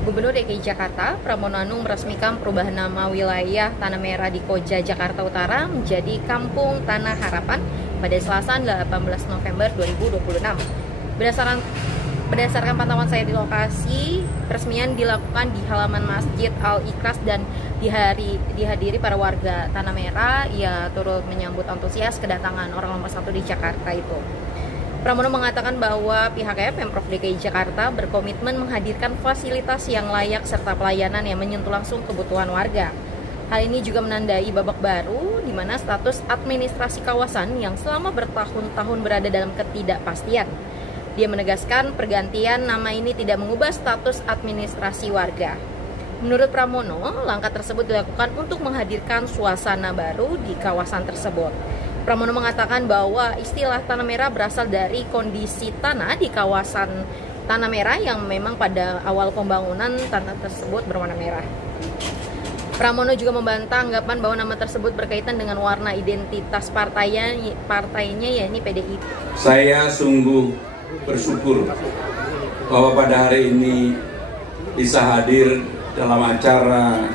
Gubernur DKI Jakarta, Pramono Anung meresmikan perubahan nama wilayah Tanah Merah di Koja, Jakarta Utara menjadi Kampung Tanah Harapan pada Selasa 18 November 2026. Berdasarkan pantauan saya di lokasi, peresmian dilakukan di halaman Masjid Al-Ikhlas dan dihadiri para warga Tanah Merah. Ia turut menyambut antusias kedatangan orang nomor 1 di Jakarta itu. Pramono mengatakan bahwa pihaknya Pemprov DKI Jakarta berkomitmen menghadirkan fasilitas yang layak serta pelayanan yang menyentuh langsung kebutuhan warga. Hal ini juga menandai babak baru di mana status administrasi kawasan yang selama bertahun-tahun berada dalam ketidakpastian. Dia menegaskan pergantian nama ini tidak mengubah status administrasi warga. Menurut Pramono, langkah tersebut dilakukan untuk menghadirkan suasana baru di kawasan tersebut. Pramono mengatakan bahwa istilah Tanah Merah berasal dari kondisi tanah di kawasan Tanah Merah yang memang pada awal pembangunan tanah tersebut berwarna merah. Pramono juga membantah anggapan bahwa nama tersebut berkaitan dengan warna identitas partainya yakni PDIP. Saya sungguh bersyukur bahwa pada hari ini bisa hadir dalam acara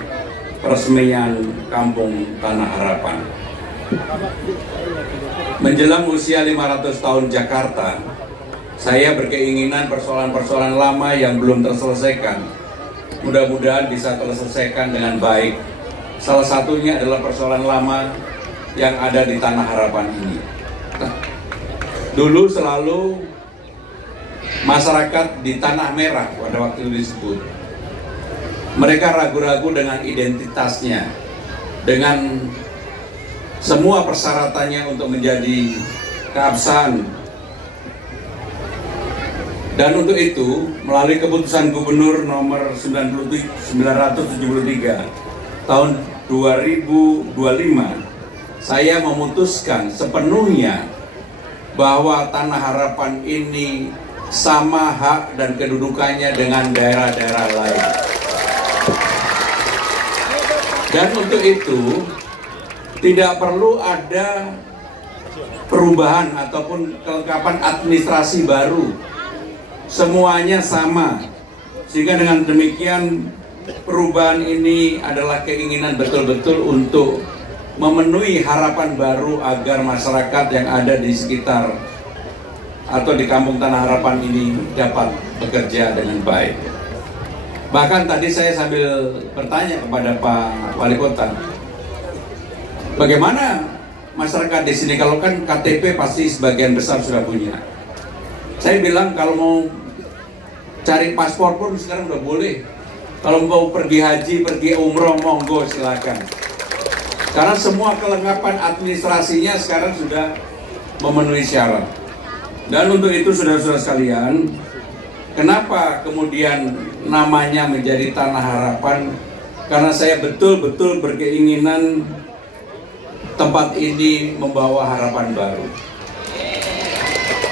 peresmian Kampung Tanah Harapan. Menjelang usia 500 tahun Jakarta, saya berkeinginan persoalan-persoalan lama yang belum terselesaikan mudah-mudahan bisa terselesaikan dengan baik. Salah satunya adalah persoalan lama yang ada di Tanah Harapan ini. Dulu selalu masyarakat di Tanah Merah pada waktu itu disebut, mereka ragu-ragu dengan identitasnya, dengan semua persyaratannya untuk menjadi keabsahan. Dan untuk itu, melalui keputusan Gubernur nomor 973 tahun 2025, saya memutuskan sepenuhnya bahwa Tanah Harapan ini sama hak dan kedudukannya dengan daerah-daerah lain. Dan untuk itu tidak perlu ada perubahan ataupun kelengkapan administrasi baru. Semuanya sama. Sehingga dengan demikian perubahan ini adalah keinginan betul-betul untuk memenuhi harapan baru agar masyarakat yang ada di sekitar atau di Kampung Tanah Harapan ini dapat bekerja dengan baik. Bahkan tadi saya sambil bertanya kepada Pak Wali Kota, bagaimana masyarakat di sini? Kalau kan KTP pasti sebagian besar sudah punya. Saya bilang kalau mau cari paspor pun sekarang udah boleh. Kalau mau pergi haji, pergi umroh, monggo silakan. Karena semua kelengkapan administrasinya sekarang sudah memenuhi syarat. Dan untuk itu saudara-saudara sekalian, kenapa kemudian namanya menjadi Tanah Harapan? Karena saya betul-betul berkeinginan tempat ini membawa harapan baru.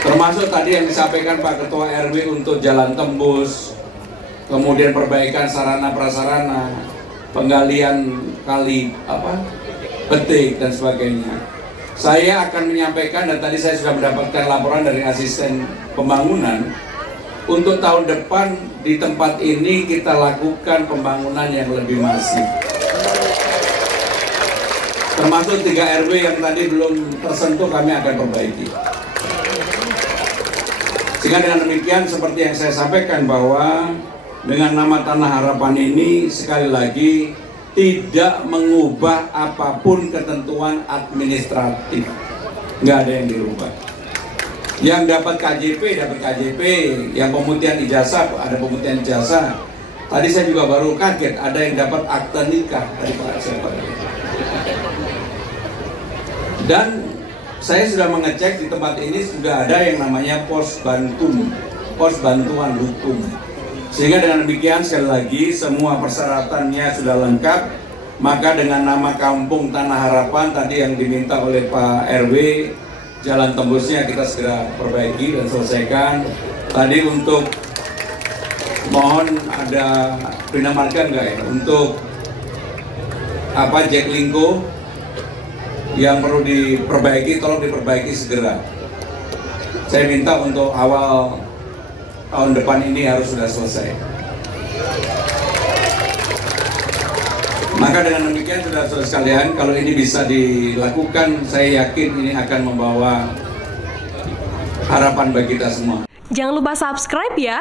Termasuk tadi yang disampaikan Pak Ketua RW untuk jalan tembus, kemudian perbaikan sarana prasarana, penggalian kali petik dan sebagainya. Saya akan menyampaikan, dan tadi saya sudah mendapatkan laporan dari asisten pembangunan, untuk tahun depan di tempat ini kita lakukan pembangunan yang lebih masif. Termasuk 3 RW yang tadi belum tersentuh kami akan perbaiki. Sehingga dengan demikian seperti yang saya sampaikan bahwa dengan nama Tanah Harapan ini sekali lagi tidak mengubah apapun ketentuan administratif. Nggak ada yang dirubah. Yang dapat KJP, yang pemutihan ijazah, ada pemutihan ijazah. Tadi saya juga baru kaget, ada yang dapat akta nikah dari Pak siapa. Dan saya sudah mengecek di tempat ini sudah ada yang namanya pos bantuan hukum. Sehingga dengan demikian sekali lagi semua persyaratannya sudah lengkap. Maka dengan nama Kampung Tanah Harapan tadi yang diminta oleh Pak RW, jalan tembusnya kita segera perbaiki dan selesaikan. Tadi untuk mohon ada Bina Marga enggak ya? Untuk Jack Lingko yang perlu diperbaiki, tolong diperbaiki segera. Saya minta untuk awal tahun depan ini harus sudah selesai. Maka dengan demikian saudara-saudara sekalian, kalau ini bisa dilakukan, saya yakin ini akan membawa harapan bagi kita semua. Jangan lupa subscribe ya.